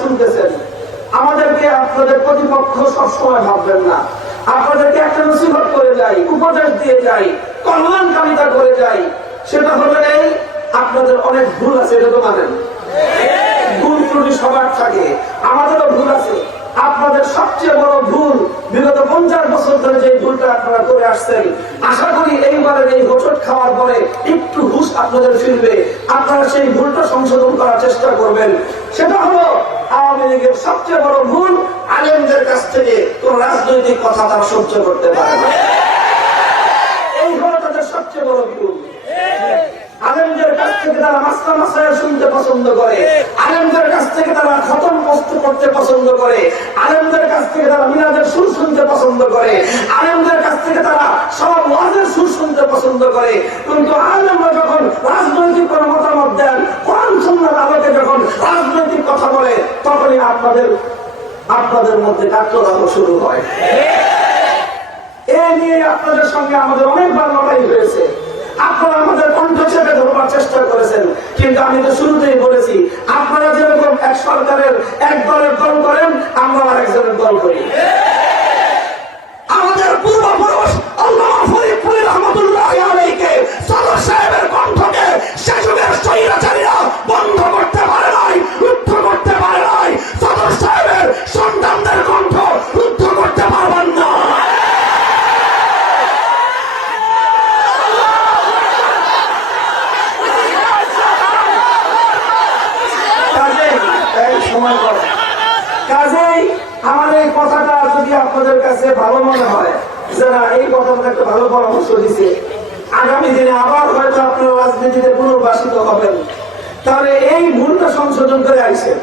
শুনতেছেন। আমাদেরকে আপনাদের প্রতিপক্ষ সবসময় ভাববেন না। আপনাদেরকে একটা নসিহত করে যাই, উপদেশ দিয়ে যাই কল্যাণকামিতা করে যাই। সেটা হলো এই, আপনাদের অনেক ভুল আছে, এটা তো মানেন ভুল ত্রুটি সবার থাকে, আমাদেরও ভুল আছে। আপনাদের সবচেয়ে বড় ভুল, বিগত পঞ্চাশ বছর ধরে যে ভুলটা আপনারা করে আসছেন, আশা করি এইবারের এই হোচট খাওয়ার পরে একটু হুশ আপনাদের ফিরবে। আপনারা সেই ভুলটা সংশোধন করার চেষ্টা করবেন। সেটা হলো আওয়ামী লীগের সবচেয়ে বড় ভুল আলেমদের কাছ থেকে কোন রাজনৈতিক কথা তারা সহ্য করতে পারে না। এই হলো তাদের সবচেয়ে বড় ভুল। আলেমদের কাছ থেকে তারা মাস্তা মাসায় শুনতে পছন্দ করে। আলেমদের কাছ থেকে তারা খতম পোস্ত করতে পছন্দ করে। আলেমদের কাছ থেকে তারা মিনাদের সুর শুনতে পছন্দ করে। আলেমদের কাছ থেকে তারা সব ওয়াজের সুর শুনতে পছন্দ করে। কিন্তু আলেমরা যখন আপনাদের আপনাদের মধ্যে কার্যদাহ শুরু হয়। এ নিয়ে আপনাদের সঙ্গে আমাদের অনেকবার লড়াই হয়েছে। আপনারা আমাদের কণ্ঠ চেপে ধরবার চেষ্টা করেছেন। কিন্তু আমি তো শুরুতেই বলেছি, আপনারা যেরকম এক সরকারের এক দল করেন আমরা আর একজনের দল করি। সময় করে। কাজেই আমার এই কথাটা যদি আপনাদের কাছে ভালো মনে হয়, যারা এই কথাটা একটা ভালো পরামর্শ দিছে, আগামী দিনে আবার হয়তো আপনারা রাজনীতিতে পুনর্বাসিত হবেন। তাহলে এই ভুলটা সংশোধন করে আইসেন।